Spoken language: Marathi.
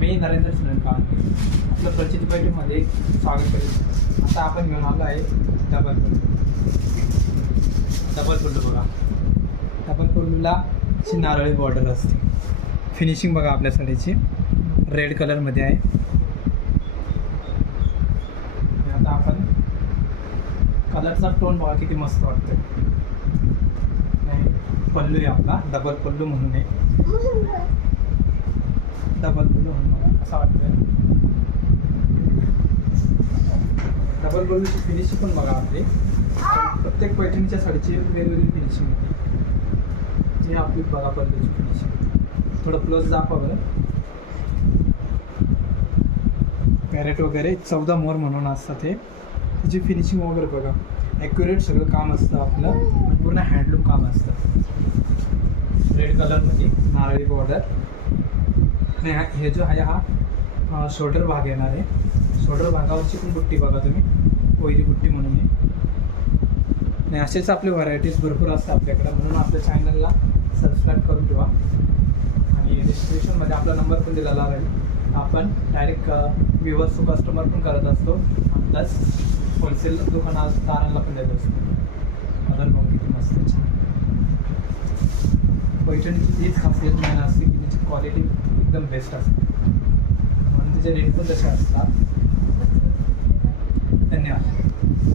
मी नरेंद्र सुरेंद्र आपलं प्रचिती पैठणीमध्ये स्वागत करेल. आता आपण घेऊन आलो आहे डबल पल्लू बघा. डबल पल्लूला अशी नारळी बॉर्डर असते. फिनिशिंग बघा आपल्या साडीची रेड कलरमध्ये आहे. आता आपण कलरचा टोन बघा किती मस्त वाटतोय. पल्लू आहे आपला डबल पल्लू म्हणून आहे. डबल पल्लू म्हणून मला असं वाटतंय. डबल पल्लूची फिनिशिंग पण बघा आपली. प्रत्येक पैठणीच्या साडीची वेगवेगळी फिनिशिंग होती. हे आपली बघा पल्लूची फिनिशिंग. थोडं प्लस दाखवा बरं. पॅरेट वगैरे 14 मोर म्हणून असतात ते. त्याची फिनिशिंग वगैरे बघा ॲक्युरेट सगळं काम असतं आपलं. आणि पूर्ण हँडलूम काम असतं. रेड कलरमध्ये नारळी बॉर्डर. आणि हे जो आहे हा शोल्डर भाग येणार आहे. शोल्डर भागावरची पण बुट्टी बघा तुम्ही, कोयरी बुट्टी म्हणून आहे. आणि असेच आपले व्हरायटीज भरपूर असतात आपल्याकडे. म्हणून आपल्या चॅनलला सबस्क्राईब करून ठेवा. आणि डिस्क्रिप्शनमध्ये आपला नंबर पण दिलेला राहील. आपण डायरेक्ट व्ह्युअर्स टू कस्टमर पण करत असतो. प्लस होलसेल दुकानदारांना पण देत असतो. बदल बघ किती मस्त छान. पैठणीची तीच खासियत मेन असते की त्याची क्वालिटी एकदम बेस्ट असते. म्हणून त्याचे रेट पण तसे असतात. धन्यवाद.